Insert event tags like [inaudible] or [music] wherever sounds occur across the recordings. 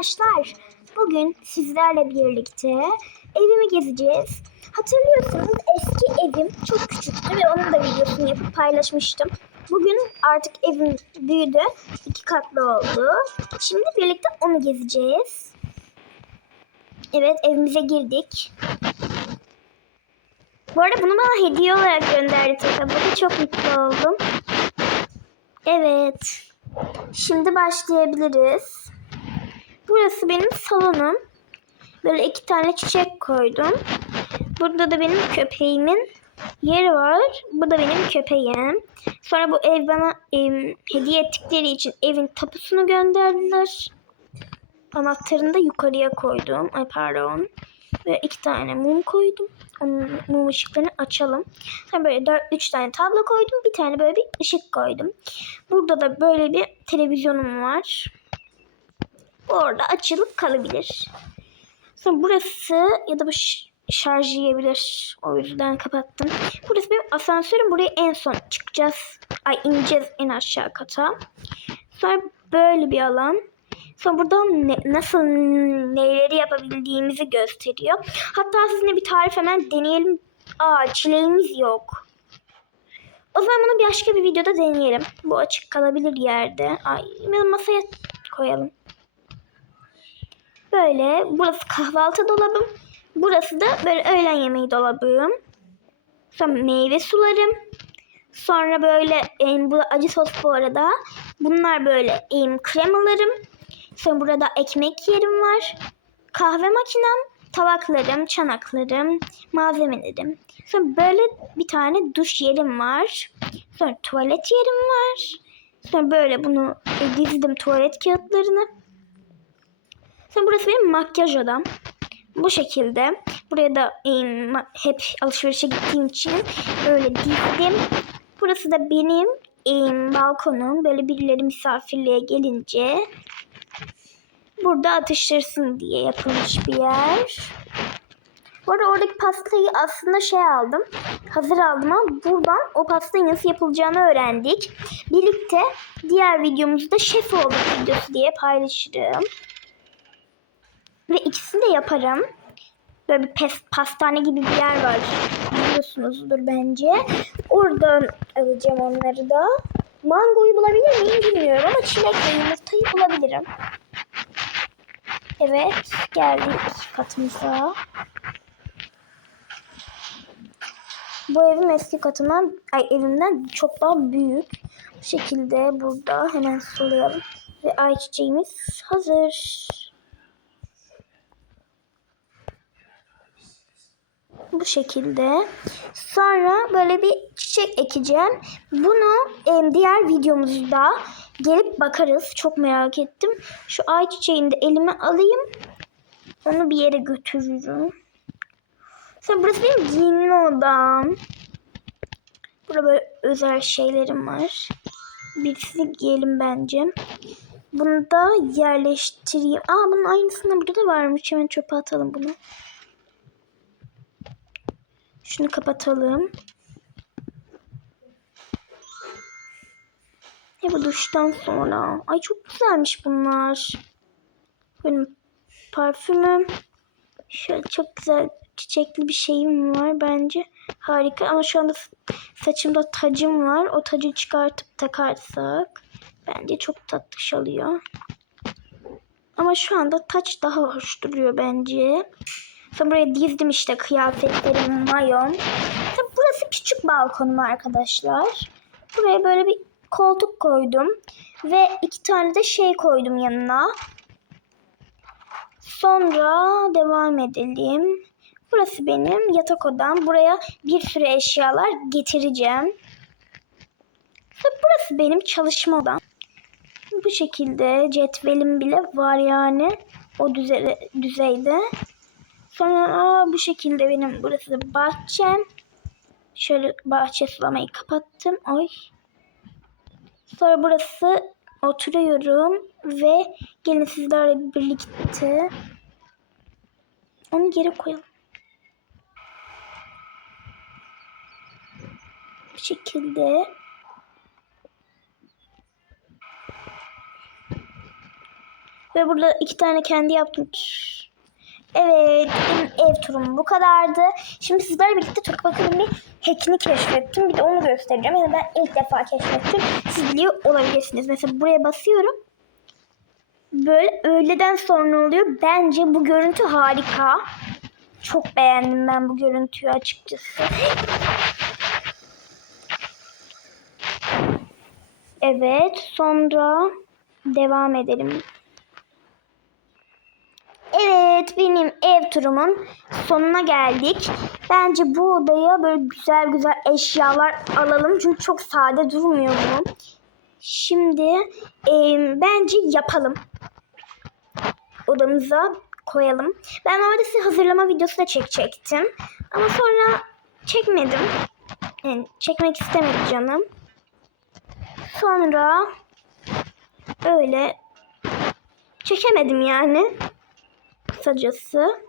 Arkadaşlar bugün sizlerle birlikte evimi gezeceğiz. Hatırlıyorsanız eski evim çok küçüktü ve onun da videosunu yapıp paylaşmıştım. Bugün artık evim büyüdü. iki katlı oldu. Şimdi birlikte onu gezeceğiz. Evet evimize girdik. Bu arada bunu bana hediye olarak gönderdi Taka. Burada çok mutlu oldum. Evet. Şimdi başlayabiliriz. Burası benim salonum. Böyle iki tane çiçek koydum. Burada da benim köpeğimin yeri var. Bu da benim köpeğim. Sonra bu ev bana em, hediye ettikleri için evin tapusunu gönderdiler. Anahtarını da yukarıya koydum. Ay pardon. Ve iki tane mum koydum. Onun mum ışıklarını açalım. Sonra böyle dört, üç tane tablo koydum. Bir tane böyle bir ışık koydum. Burada da böyle bir televizyonum var. Orada açılıp kalabilir. Sonra burası ya da bu şarj yiyebilir. O yüzden kapattım. Burası benim asansörüm. Buraya en son çıkacağız. Ay ineceğiz en aşağı kata. Sonra böyle bir alan. Sonra buradan ne- nasıl neleri yapabildiğimizi gösteriyor. Hatta sizinle bir tarif hemen deneyelim. Aa çileğimiz yok. O zaman bunu başka bir videoda deneyelim. Bu açık kalabilir yerde. Ay masaya koyalım. Böyle burası kahvaltı dolabım. Burası da böyle öğlen yemeği dolabım. Sonra meyve sularım. Sonra böyle em, bu acı sos bu arada. Bunlar böyle em, kremalarım. Sonra burada ekmek yerim var. Kahve makinem, tabaklarım, çanaklarım, malzemelerim. Sonra böyle bir tane duş yerim var. Sonra tuvalet yerim var. Sonra böyle bunu e, dizdim tuvalet kağıtlarını. Sonra burası benim makyaj odam. Bu şekilde. Buraya da e, hep alışverişe gittiğim için öyle dizdim. Burası da benim e, balkonum. Böyle birileri misafirliğe gelince burada atıştırsın diye yapılmış bir yer. Bu arada oradaki pastayı aslında şey aldım. Hazır aldım ama buradan o pastayı nasıl yapılacağını öğrendik. Birlikte diğer videomuzda şef olduk videosu diye paylaşırım. Ve ikisini de yaparım. Böyle bir pes, pastane gibi bir yer var. Biliyorsunuzdur bence. Oradan alacağım onları da. Mangoyu bulabilir miyim bilmiyorum ama çilek ve yumurtayı bulabilirim. Evet geldik katımıza. Bu evim eski katımdan, ay evimden çok daha büyük. Bu şekilde burada hemen sulayalım. Ve ayçiçeğimiz hazır. Bu şekilde. Sonra böyle bir çiçek ekeceğim. Bunu em, diğer videomuzda gelip bakarız. Çok merak ettim. Şu ayçiçeğini de elime alayım. Onu bir yere götürürüm. Sonra burası benim giyinme odam. Burada böyle özel şeylerim var. Birisi giyelim bence. Bunu da yerleştireyim. Aa bunun aynısından burada da varmış. Hemen çöpe atalım bunu. Şunu kapatalım. Ya bu duştan sonra. Ay çok güzelmiş bunlar. Benim parfümüm. Şöyle çok güzel çiçekli bir şeyim var bence. Harika ama şu anda saçımda tacım var. O tacı çıkartıp takarsak bence çok tatlış oluyor. Ama şu anda taç daha hoş duruyor bence. Sonra buraya dizdim işte kıyafetlerim, mayon. Tabii burası küçük balkonum arkadaşlar. Buraya böyle bir koltuk koydum. Ve iki tane de şey koydum yanına. Sonra devam edelim. Burası benim yatak odam. Buraya bir sürü eşyalar getireceğim. Tabii burası benim çalışma odam. Bu şekilde cetvelim bile var yani. O düze düzeyde. Sonra bu şekilde benim burası bahçem. Şöyle bahçe sulamayı kapattım. Ay. Sonra burası oturuyorum ve gelin sizlerle birlikte onu geri koyalım. Bu şekilde Ve burada iki tane kendi yaptım. Evet, benim ev turum bu kadardı. Şimdi sizlerle birlikte çok bakalım bir hackini keşfettim. Bir de onu göstereceğim. Yani ben ilk defa keşfettim. Siz biliyor olabilirsiniz. Mesela buraya basıyorum. Böyle öğleden sonra oluyor. Bence bu görüntü harika. Çok beğendim ben bu görüntüyü açıkçası. Evet, sonra devam edelim. Evet, benim ev turumun sonuna geldik. Bence bu odaya böyle güzel güzel eşyalar alalım. Çünkü çok sade durmuyor bu. Şimdi e, bence yapalım. Odamıza koyalım. Ben normalde size hazırlama videosu da çekecektim. Ama sonra çekmedim. Yani çekmek istemedi canım. Sonra öyle çekemedim yani. Kısacası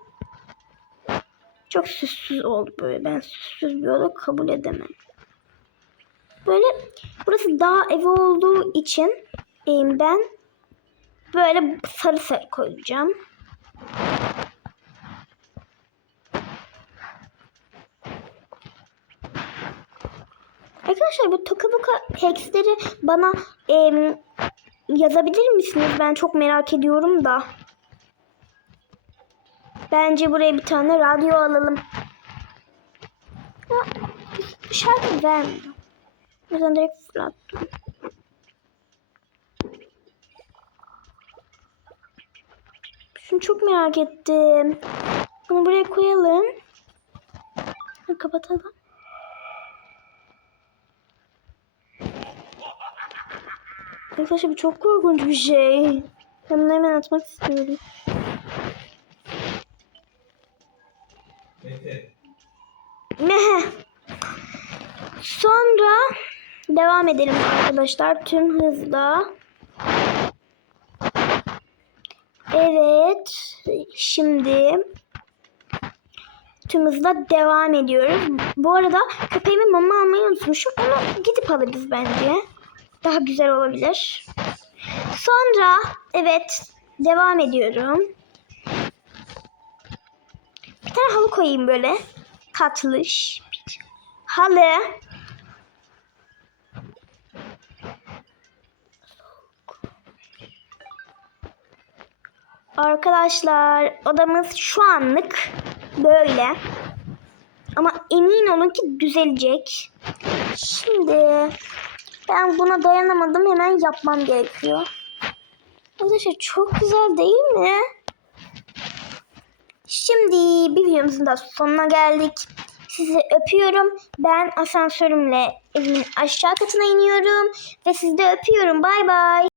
çok süssüz oldu böyle. Ben süssüz bir oda kabul edemem. Böyle burası dağ evi olduğu için e, ben böyle sarı sarı koyacağım. Arkadaşlar bu toka boka hexleri bana em, yazabilir misiniz? Ben çok merak ediyorum da. Bence buraya bir tane radyo alalım. Ama şarkı vermiyor. O yüzden direkt fırlattım. Şunu çok merak ettim. Bunu buraya koyalım. Kapatalım. Arkadaşlar bu çok korkunç bir şey. Bunu hemen atmak istiyorum. Meh. [laughs] Sonra devam edelim arkadaşlar tüm hızla. Evet. Şimdi tüm hızla devam ediyoruz. Bu arada köpeğime mama almayı unutmuşum. Onu gidip alırız bence. Daha güzel olabilir. Sonra evet devam ediyorum. Bir tane halı koyayım böyle. Tatlış. Halı. Arkadaşlar odamız şu anlık böyle. Ama emin olun ki düzelecek. Şimdi ben buna dayanamadım hemen yapmam gerekiyor. Arkadaşlar çok güzel değil mi? Şimdi bir videomuzun da sonuna geldik. Sizi öpüyorum. Ben asansörümle evimin aşağı katına iniyorum. Ve sizi de öpüyorum. Bay bay.